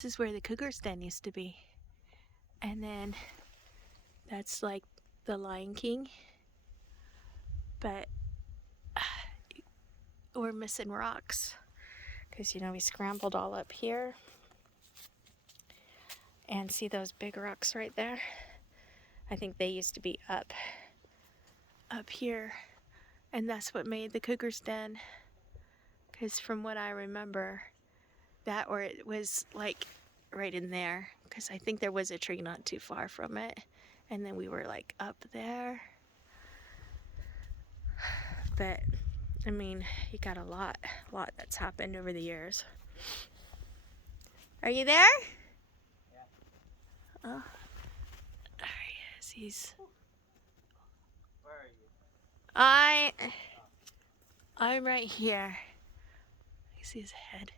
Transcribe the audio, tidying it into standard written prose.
This is where the cougars den used to be. And then that's like the Lion King. But we're missing rocks. Because, you know, we scrambled all up here. And see those big rocks right there? I think they used to be up here. And that's what made the cougars den. Because from what I remember, that or it was like right in there. Because I think there was a tree not too far from it. And then we were like up there. But I mean, you got a lot that's happened over the years. Are you there? Yeah. Oh, there he is. He's. Where are you? I'm right here. You see his head.